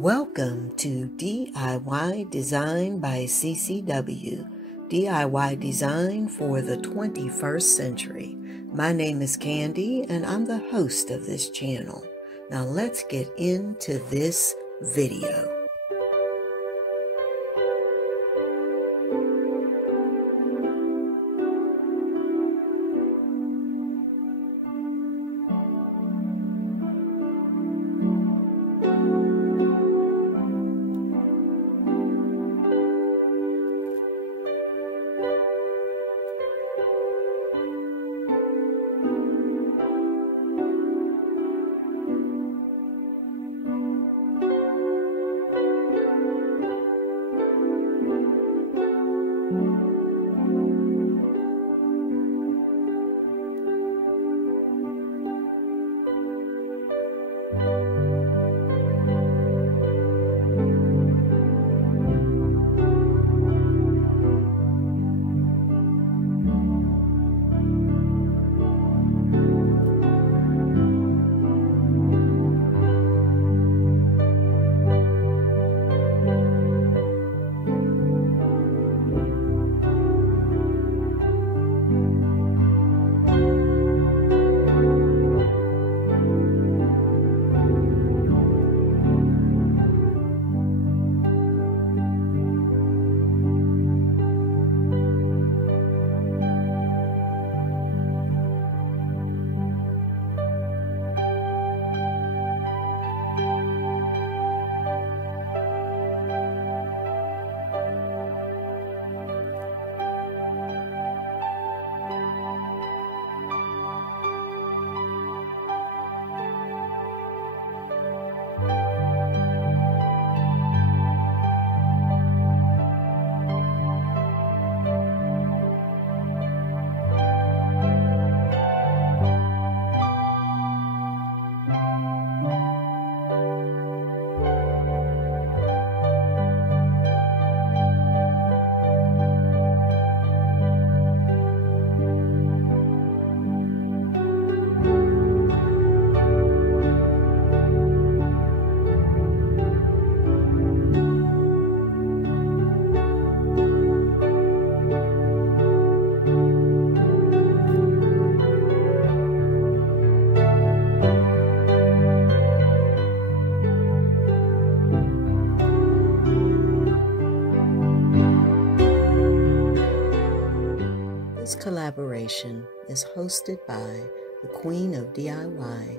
Welcome to DIY Design by CCW, DIY Design for the 21st Century. My name is Candy and I'm the host of this channel. Now let's get into this video. This collaboration is hosted by the Queen of DIY,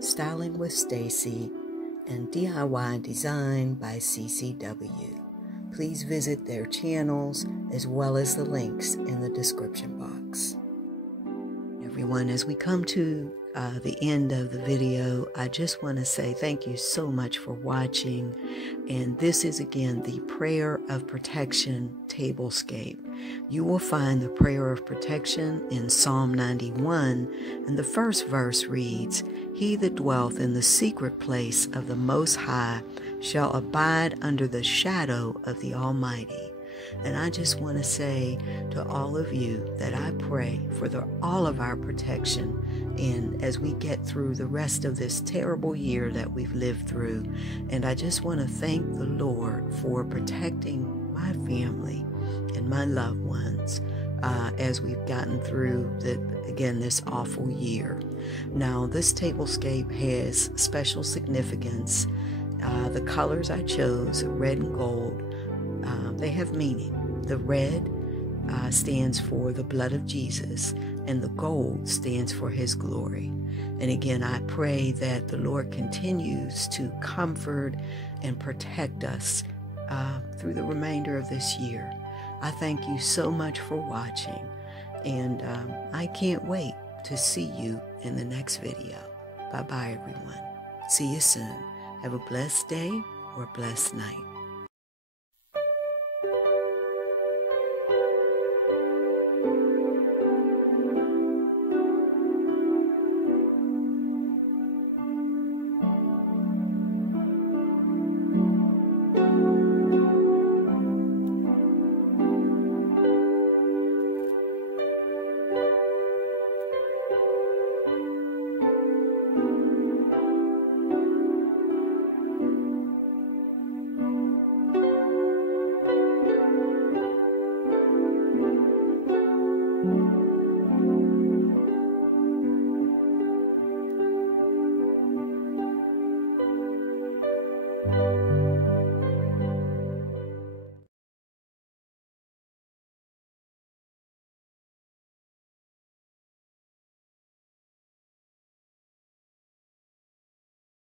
Styling with Stacy, and DIY Design by CCW. Please visit their channels as well as the links in the description box. Everyone, as we come to the end of the video, I just want to say thank you so much for watching. And this is again the Prayer of Protection Tablescape. You will find the Prayer of Protection in Psalm 91, and the first verse reads, "He that dwelleth in the secret place of the Most High shall abide under the shadow of the Almighty." And I just want to say to all of you that I pray for all of our protection, and as we get through the rest of this terrible year that we've lived through. And I just want to thank the Lord for protecting my family and my loved ones as we've gotten through this awful year. Now, this tablescape has special significance. The colors I chose, red and gold, they have meaning. The red stands for the blood of Jesus, and the gold stands for his glory. And again, I pray that the Lord continues to comfort and protect us through the remainder of this year. I thank you so much for watching, and I can't wait to see you in the next video. Bye-bye, everyone. See you soon. Have a blessed day or a blessed night.